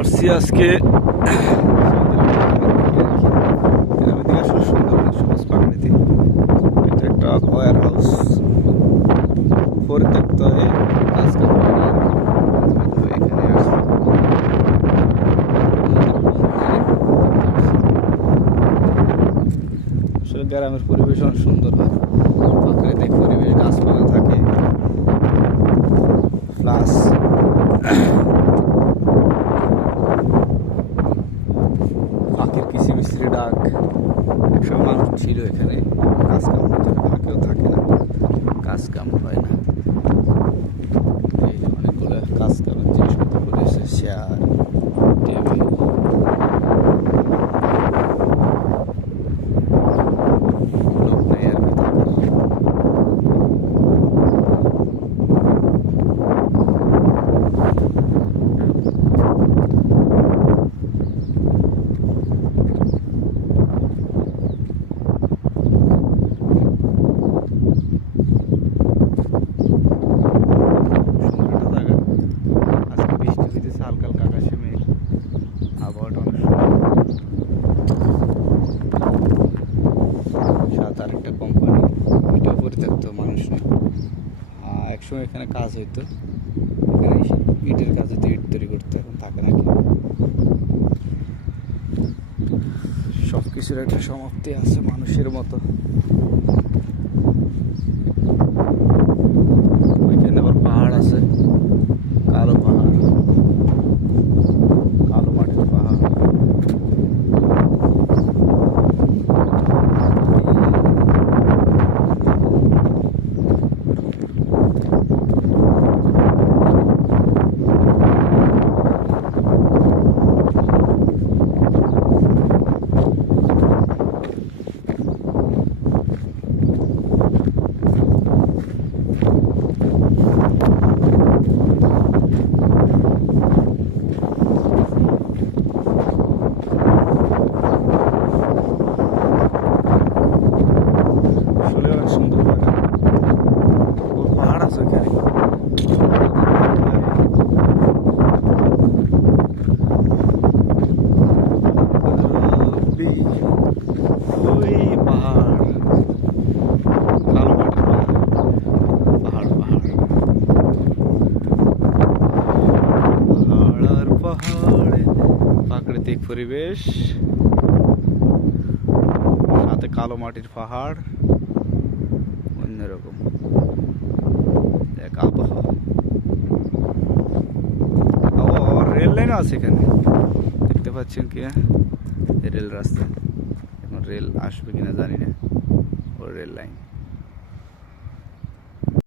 আসছি আজকে গ্রামের দিকে আসলে সুন্দর অনেক সবুজ প্রাকৃতিক। এটা একটা ওয়ার হাউস পরিত্যক্ত হয়ে কাজ কাম হয় না আর কি। এখানে আসছি আসলে গ্রামের পরিবেশ অনেক সুন্দর হয়, প্রাকৃতিক পরিবেশ, গাছপালা থাকে প্লাস পাখির কিচিমিচির ডাক। একসময় মানুষ ছিল এখানে, কাজ কাম হতো, ফাঁকেও থাকে না, কাজ কাম হয় না। এই যে অনেকগুলো কাজ কামের জিনিসপত্র করেছে, চেয়ার, টেবিল। লোক নেই আর কি থাকার। আরেকটা কোম্পানি, ওইটাও পরিত্যক্ত, মানুষ নেই। একসময় এখানে কাজ হইতো, এখানে ইটের কাজ হইতো, ইট তৈরি করতে, এখন থাকে না। সব কিছুর একটা সমাপ্তি আছে মানুষের মতো। ওইখানে আবার পাহাড় আছে, কালো পাহাড়, কালো মাটির পাহাড়। সুন্দর জায়গা, পাহাড় আছে এখানে। ওই পাহাড়, কালো মাটির পাহাড়, পাহাড় পাহাড় পাহাড় আর পাহাড়ে প্রাকৃতিক পরিবেশ, সাথে কালো মাটির পাহাড়, অন্যরকম এক আবহাওয়া। রেল লাইনও আছে এখানে, দেখতে পাচ্ছেন কিনা, রেল রাস্তা। এখন রেল আসবে কিনা জানি না, ও রেল লাইন।